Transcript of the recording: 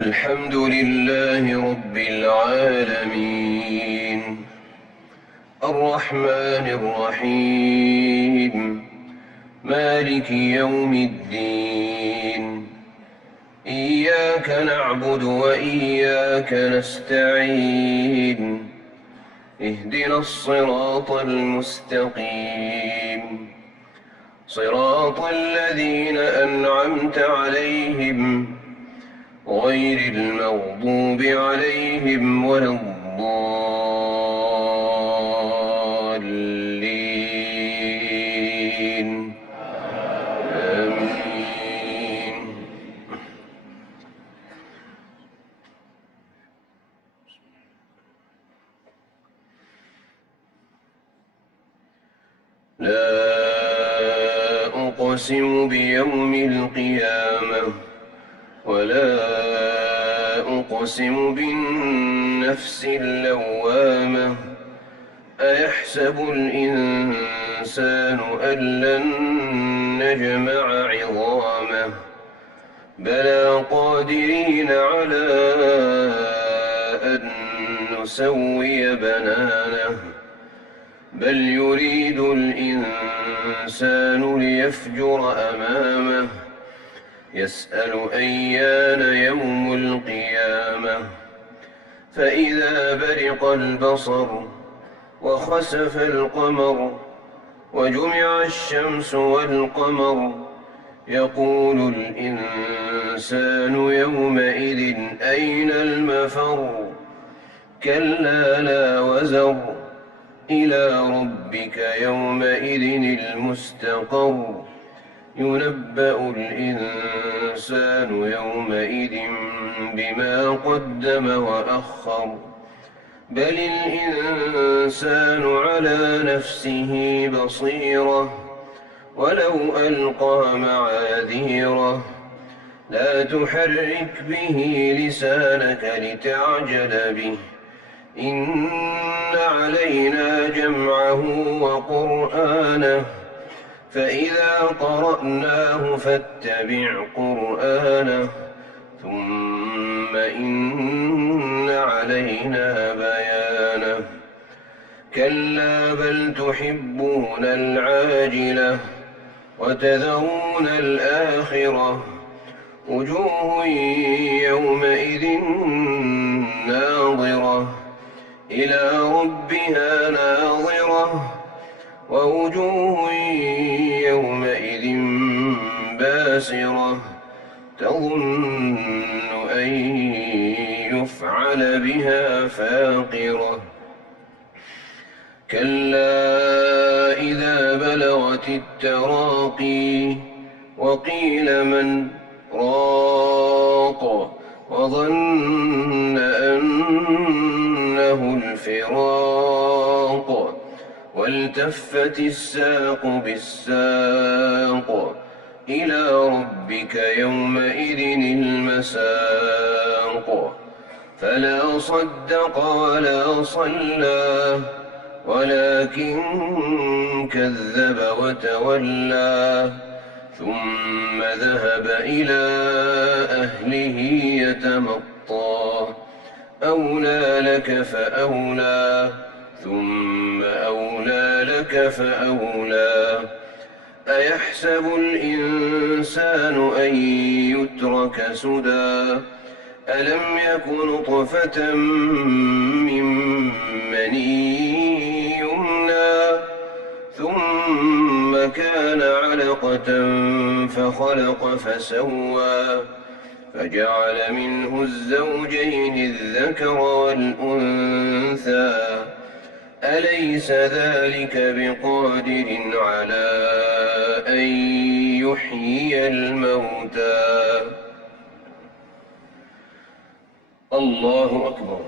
الحمد لله رب العالمين الرحمن الرحيم مالك يوم الدين إياك نعبد وإياك نستعين اهدنا الصراط المستقيم صراط الذين أنعمت عليهم غير المغضوب عليهم ولا الضالين آمين. لا أقسم بيوم القيامة ولا أقسم بالنفس اللوامة أيحسب الإنسان أن لن نجمع عظامه بلى قادرين على أن نسوي بنانه بل يريد الإنسان ليفجر أمامه يسأل أيان يوم القيامة فإذا برق البصر وخسف القمر وجمع الشمس والقمر يقول الإنسان يومئذ أين المفر كلا لا وزر إلى ربك يومئذ المستقر ينبأ الإنسان يومئذ بما قدم وأخر بل الإنسان على نفسه بصيرة ولو ألقى معاذيره لا تحرك به لسانك لتعجل به إن علينا جمعه وقرآنه فإذا قرأناه فاتبع قرآنه ثم إن علينا بيانه كلا بل تحبون العاجلة وتذرون الآخرة وجوه يومئذ ناظرة إلى ربها ناظرة ووجوه يومئذ باسرة تظن أن يفعل بها فاقرة كلا إذا بلغت التراقي وقيل من راق وظن أنه الفراق والتفت الساق بالساق إلى ربك يومئذ المساق فلا صدق ولا صلى ولكن كذب وتولى ثم ذهب إلى أهله يتمطى أولى لك فأولى ثم أولى لك فأولى أيحسب الإنسان أن يترك سدى ألم يك نطفة من مني يمنى ثم كان علقة فخلق فسوى فجعل منه الزوجين الذكر والأنثى أليس ذلك بقادر على أن يحيي الموتى الله أكبر.